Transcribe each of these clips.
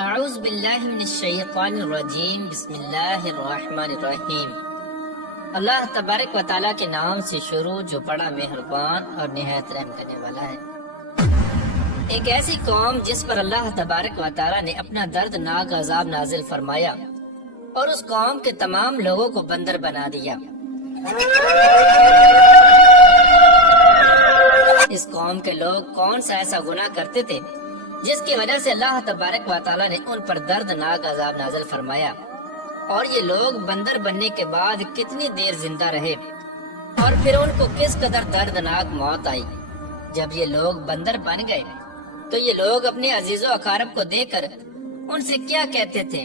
اعوذ باللہ من الشیطان الرجیم بسم اللہ الرحمن الرحیم۔ اللہ تبارک و تعالیٰ کے نام سے شروع جو بڑا مہربان اور نہایت رحم کرنے والا ہے۔ ایک ایسی قوم جس پر اللہ تبارک و تعالیٰ نے اپنا دردناک عذاب نازل فرمایا اور اس قوم کے تمام لوگوں کو بندر بنا دیا۔ اس قوم کے لوگ کون سا ایسا گناہ کرتے تھے جس کی وجہ سے اللہ تبارک و تعالیٰ نے ان پر دردناک عذاب نازل فرمایا، اور یہ لوگ بندر بننے کے بعد کتنی دیر زندہ رہے اور پھر ان کو کس قدر دردناک موت آئی۔ جب یہ لوگ بندر بن گئے تو یہ لوگ اپنے عزیز و اقارب کو دیکھ کر ان سے کیا کہتے تھے،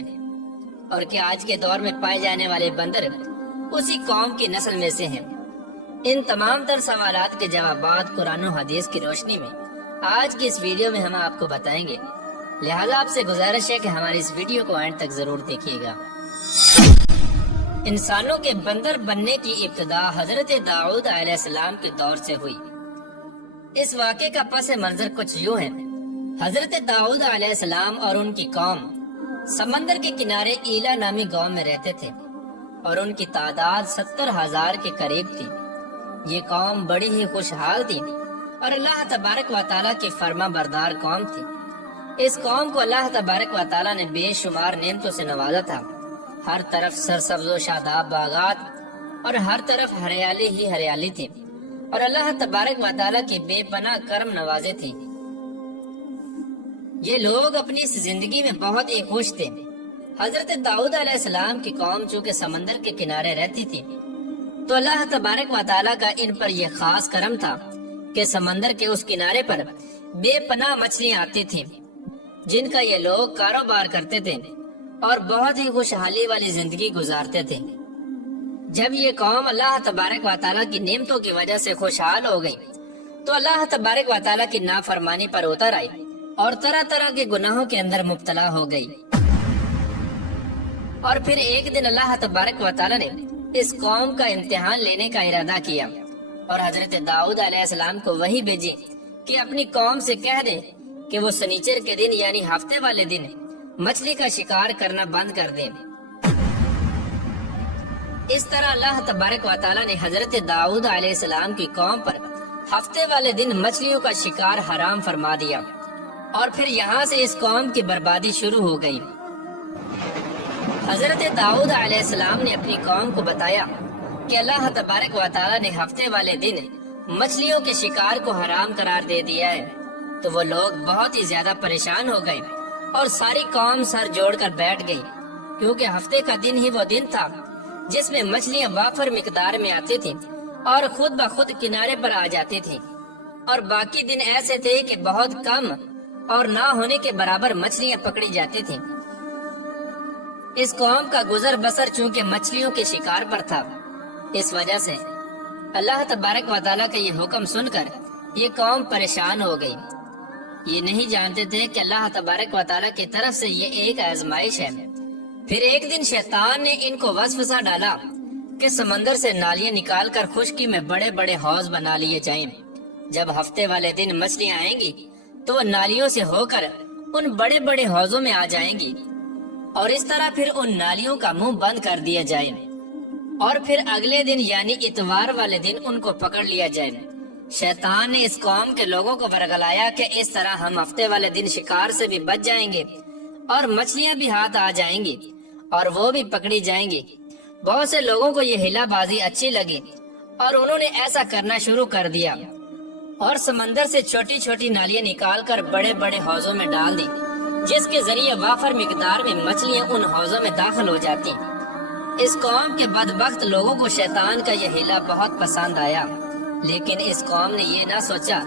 اور کیا آج کے دور میں پائے جانے والے بندر اسی قوم کی نسل میں سے ہیں؟ ان تمام تر سوالات کے جوابات قرآن و حدیث کی روشنی میں آج کی اس ویڈیو میں ہم آپ کو بتائیں گے، لہذا آپ سے گزارش ہے کہ ہماری اس ویڈیو کو اینڈ تک ضرور دیکھیے گا۔ انسانوں کے بندر بننے کی ابتدا حضرت داؤد علیہ السلام کے دور سے ہوئی۔ اس واقعے کا پس منظر کچھ یوں ہے۔ حضرت داؤد علیہ السلام اور ان کی قوم سمندر کے کنارے ایلا نامی گاؤں میں رہتے تھے اور ان کی تعداد 70,000 کے قریب تھی۔ یہ قوم بڑی ہی خوشحال تھی اور اللہ تبارک و تعالیٰ کی فرما بردار قوم تھی۔ اس قوم کو اللہ تبارک و تعالیٰ نے بے شمار نعمتوں سے نوازا تھا۔ ہر طرف سرسبز و شاداب باغات اور ہر طرف ہریالی ہی ہریالی تھی، اور اللہ تبارک و تعالیٰ کی بے پناہ کرم نوازے تھی۔ یہ لوگ اپنی اس زندگی میں بہت ہی خوش تھے۔ حضرت داؤد علیہ السلام کی قوم چونکہ سمندر کے کنارے رہتی تھی تو اللہ تبارک و تعالیٰ کا ان پر یہ خاص کرم تھا کہ سمندر کے اس کنارے پر بے پناہ مچھلیاں آتی تھیں جن کا یہ لوگ کاروبار کرتے تھے اور بہت ہی خوشحالی والی زندگی گزارتے تھے۔ جب یہ قوم اللہ تبارک و تعالیٰ کی نعمتوں کی وجہ سے خوشحال ہو گئی تو اللہ تبارک و تعالیٰ کی نافرمانی پر اتر آئی اور طرح طرح کے گناہوں کے اندر مبتلا ہو گئی۔ اور پھر ایک دن اللہ تبارک و تعالیٰ نے اس قوم کا امتحان لینے کا ارادہ کیا اور حضرت داؤد علیہ السلام کو وحی بھیجی کہ اپنی قوم سے کہہ دے کہ وہ سنیچر کے دن یعنی ہفتے والے دن مچھلی کا شکار کرنا بند کر دیں۔ اس طرح اللہ تبارک و تعالیٰ نے حضرت داؤد علیہ السلام کی قوم پر ہفتے والے دن مچھلیوں کا شکار حرام فرما دیا، اور پھر یہاں سے اس قوم کی بربادی شروع ہو گئی۔ حضرت داؤد علیہ السلام نے اپنی قوم کو بتایا کہ اللہ تبارک و تعالیٰ نے ہفتے والے دن مچھلیوں کے شکار کو حرام قرار دے دیا ہے، تو وہ لوگ بہت ہی زیادہ پریشان ہو گئے اور ساری قوم سر جوڑ کر بیٹھ گئی، کیونکہ ہفتے کا دن ہی وہ دن تھا جس میں مچھلیاں وافر مقدار میں آتی تھیں اور خود بخود کنارے پر آ جاتی تھیں، اور باقی دن ایسے تھے کہ بہت کم اور نہ ہونے کے برابر مچھلیاں پکڑی جاتی تھیں۔ اس قوم کا گزر بسر چونکہ مچھلیوں کے شکار پر تھا، اس وجہ سے اللہ تبارک و تعالیٰ کا یہ حکم سن کر یہ قوم پریشان ہو گئی۔ یہ نہیں جانتے تھے کہ اللہ تبارک و تعالیٰ کی طرف سے یہ ایک آزمائش ہے۔ پھر ایک دن شیطان نے ان کو وسوسہ ڈالا کہ سمندر سے نالیاں نکال کر خشکی میں بڑے بڑے حوض بنا لیے جائیں۔ جب ہفتے والے دن مچھلیاں آئیں گی تو وہ نالیوں سے ہو کر ان بڑے بڑے حوضوں میں آ جائیں گی، اور اس طرح پھر ان نالیوں کا منہ بند کر دیا جائے، اور پھر اگلے دن یعنی اتوار والے دن ان کو پکڑ لیا جائے۔ شیطان نے اس قوم کے لوگوں کو ورگلایا کہ اس طرح ہم ہفتے والے دن شکار سے بھی بچ جائیں گے اور مچھلیاں بھی ہاتھ آ جائیں گی اور وہ بھی پکڑی جائیں گی۔ بہت سے لوگوں کو یہ ہلا بازی اچھی لگی اور انہوں نے ایسا کرنا شروع کر دیا اور سمندر سے چھوٹی چھوٹی نالیاں نکال کر بڑے بڑے حوضوں میں ڈال دی، جس کے ذریعے وافر مقدار میں مچھلیاں ان حوضوں میں داخل ہو جاتی۔ اس قوم کے بدبخت لوگوں کو شیطان کا یہ ہیلا بہت پسند آیا، لیکن اس قوم نے یہ نہ سوچا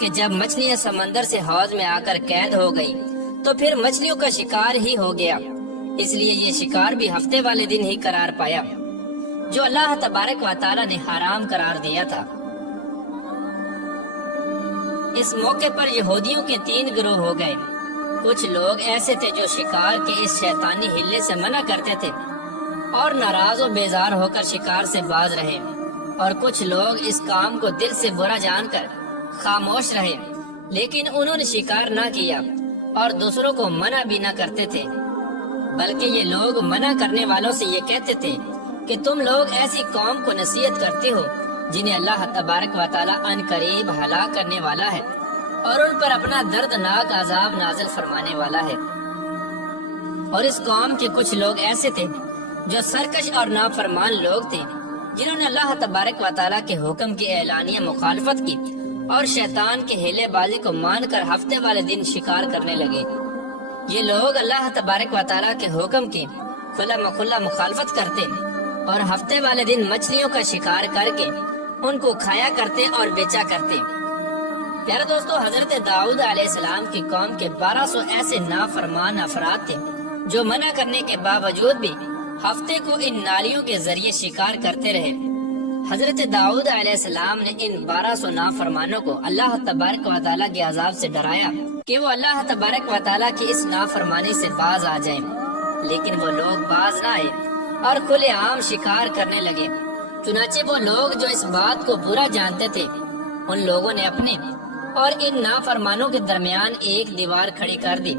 کہ جب مچھلیاں سمندر سے حوض میں آ کر قید ہو گئی تو پھر مچھلیوں کا شکار ہی ہو گیا، اس لیے یہ شکار بھی ہفتے والے دن ہی قرار پایا جو اللہ تبارک و تعالیٰ نے حرام قرار دیا تھا۔ اس موقع پر یہودیوں کے 3 گروہ ہو گئے۔ کچھ لوگ ایسے تھے جو شکار کے اس شیطانی ہلے سے منع کرتے تھے اور ناراض و بیزار ہو کر شکار سے باز رہے، اور کچھ لوگ اس کام کو دل سے برا جان کر خاموش رہے، لیکن انہوں نے شکار نہ کیا اور دوسروں کو منع بھی نہ کرتے تھے، بلکہ یہ لوگ منع کرنے والوں سے یہ کہتے تھے کہ تم لوگ ایسی قوم کو نصیحت کرتے ہو جنہیں اللہ تبارک و تعالیٰ ان قریب ہلاک کرنے والا ہے اور ان پر اپنا دردناک عذاب نازل فرمانے والا ہے۔ اور اس قوم کے کچھ لوگ ایسے تھے جو سرکش اور نافرمان لوگ تھے، جنہوں نے اللہ تبارک و تعالیٰ کے حکم کی اعلانیہ مخالفت کی اور شیطان کے ہیلے بازی کو مان کر ہفتے والے دن شکار کرنے لگے۔ یہ لوگ اللہ تبارک و تعالیٰ کے حکم کی کھلا مکھلا مخالفت کرتے اور ہفتے والے دن مچھلیوں کا شکار کر کے ان کو کھایا کرتے اور بیچا کرتے۔ پیارے دوستو، حضرت داؤد علیہ السلام کی قوم کے 1200 ایسے نافرمان افراد تھے جو منع کرنے کے باوجود بھی ہفتے کو ان نالیوں کے ذریعے شکار کرتے رہے۔ حضرت داؤد علیہ السلام نے ان 1200 نافرمانوں کو اللہ تبارک و تعالیٰ کے عذاب سے ڈرایا کہ وہ اللہ تبارک و تعالیٰ کی اس نافرمانی سے باز آ جائیں، لیکن وہ لوگ باز نہ آئے اور کھلے عام شکار کرنے لگے۔ چنانچہ وہ لوگ جو اس بات کو برا جانتے تھے، ان لوگوں نے اپنے اور ان نافرمانوں کے درمیان ایک دیوار کھڑی کر دی،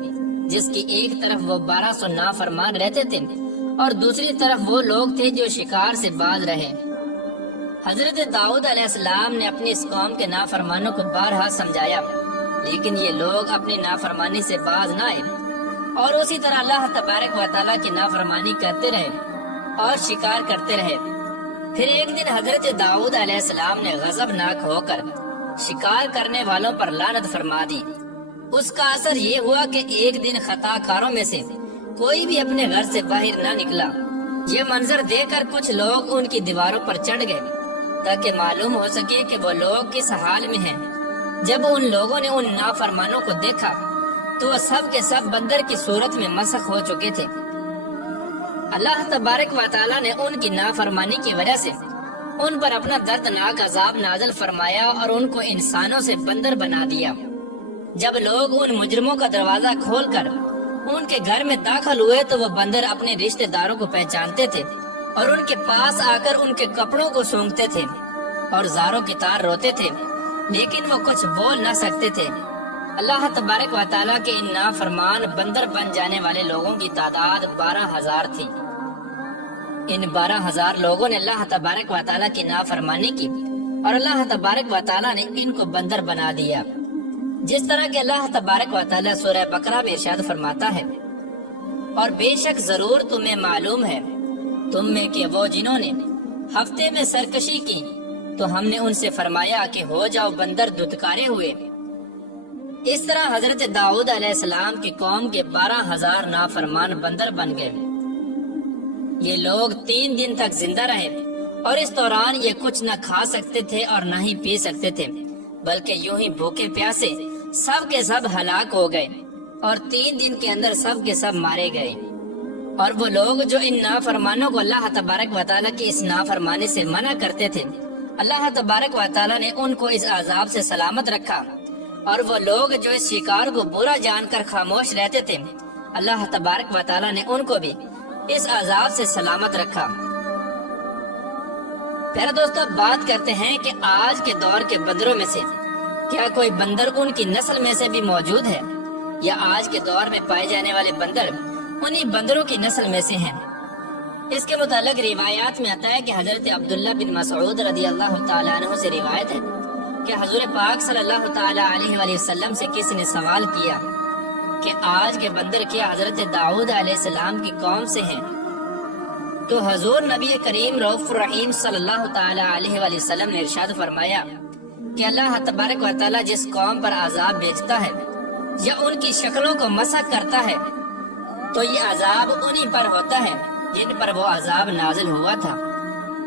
جس کی ایک طرف وہ 1200 نافرمان رہتے تھے اور دوسری طرف وہ لوگ تھے جو شکار سے باز رہے۔ حضرت داؤد علیہ السلام نے اپنی اس قوم کے نافرمانوں کو بارہا سمجھایا، لیکن یہ لوگ اپنی نافرمانی سے باز نہ آئے اور اسی طرح اللہ تبارک و تعالیٰ کی نافرمانی کرتے رہے اور شکار کرتے رہے۔ پھر ایک دن حضرت داؤد علیہ السلام نے غضبناک ہو کر شکار کرنے والوں پر لعنت فرما دی۔ اس کا اثر یہ ہوا کہ ایک دن خطا کاروں میں سے کوئی بھی اپنے گھر سے باہر نہ نکلا۔ یہ منظر دیکھ کر کچھ لوگ ان کی دیواروں پر چڑھ گئے تاکہ معلوم ہو سکے کہ وہ لوگ کس حال میں ہیں۔ جب ان لوگوں نے ان نافرمانوں کو دیکھا تو وہ سب کے سب بندر کی صورت میں مسخ ہو چکے تھے۔ اللہ تبارک و تعالیٰ نے ان کی نافرمانی کی وجہ سے ان پر اپنا دردناک عذاب نازل فرمایا اور ان کو انسانوں سے بندر بنا دیا۔ جب لوگ ان مجرموں کا دروازہ کھول کر ان کے گھر میں داخل ہوئے تو وہ بندر اپنے رشتہ داروں کو پہچانتے تھے اور ان کے پاس آ کر ان کے کپڑوں کو سونگتے تھے اور زاروں کی طرح روتے تھے، لیکن وہ کچھ بول نہ سکتے تھے۔ اللہ تبارک و تعالیٰ کے ان نافرمان بندر بن جانے والے لوگوں کی تعداد 12,000 تھی۔ ان 12,000 لوگوں نے اللہ تبارک و تعالیٰ کی نافرمانی کی اور اللہ تبارک و تعالیٰ نے ان کو بندر بنا دیا، جس طرح کہ اللہ تبارک و تعالیٰ سورہ بقرہ میں ارشاد فرماتا ہے، اور بے شک ضرور تمہیں معلوم ہے تم میں کہ وہ جنہوں نے ہفتے میں سرکشی کی تو ہم نے ان سے فرمایا کہ ہو جاؤ بندر دھتکارے ہوئے۔ اس طرح حضرت داؤد علیہ السلام کی قوم کے 12,000 نافرمان بندر بن گئے۔ یہ لوگ 3 دن تک زندہ رہے اور اس دوران یہ کچھ نہ کھا سکتے تھے اور نہ ہی پی سکتے تھے، بلکہ یوں ہی بھوکے پیاسے سب کے سب ہلاک ہو گئے اور 3 دن کے اندر سب کے سب مارے گئے۔ اور وہ لوگ جو ان نافرمانوں کو اللہ تبارک و تعالیٰ کی اس نافرمانی سے منع کرتے تھے، اللہ تبارک و تعالیٰ نے ان کو اس عذاب سے سلامت رکھا، اور وہ لوگ جو اس شکار کو برا جان کر خاموش رہتے تھے، اللہ تبارک و تعالیٰ نے ان کو بھی اس عذاب سے سلامت رکھا۔ پیارے دوستو، بات کرتے ہیں کہ آج کے دور کے بندروں میں سے کیا کوئی بندر ان کی نسل میں سے بھی موجود ہے، یا آج کے دور میں پائے جانے والے بندر انہی بندروں کی نسل میں سے ہیں؟ اس کے متعلق روایات میں آتا ہے کہ حضرت عبداللہ بن مسعود رضی اللہ تعالیٰ عنہ سے روایت ہے کہ حضور پاک صلی اللہ تعالیٰ علیہ وآلہ وسلم سے کسی نے سوال کیا کہ آج کے بندر کیا حضرت داؤد علیہ السلام کی قوم سے ہیں؟ تو حضور نبی کریم رؤوف الرحیم صلی اللہ تعالیٰ علیہ وآلہ وسلم نے ارشاد فرمایا کہ اللہ تبارک و تعالیٰ جس قوم پر عذاب بھیجتا ہے یا ان کی شکلوں کو مسخ کرتا ہے تو یہ عذاب انہی پر ہوتا ہے جن پر وہ عذاب نازل ہوا تھا،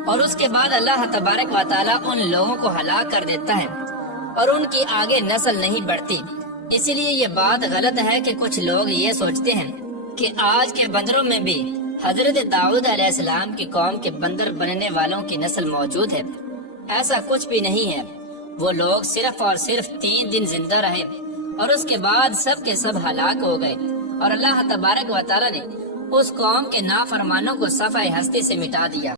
اور اس کے بعد اللہ تبارک و تعالیٰ ان لوگوں کو ہلاک کر دیتا ہے اور ان کی آگے نسل نہیں بڑھتی۔ اسی لیے یہ بات غلط ہے کہ کچھ لوگ یہ سوچتے ہیں کہ آج کے بندروں میں بھی حضرت داؤد علیہ السلام کی قوم کے بندر بننے والوں کی نسل موجود ہے۔ ایسا کچھ بھی نہیں ہے۔ وہ لوگ صرف اور صرف 3 دن زندہ رہے اور اس کے بعد سب کے سب ہلاک ہو گئے، اور اللہ تبارک و تعالیٰ نے اس قوم کے نافرمانوں کو صفحہ ہستی سے مٹا دیا۔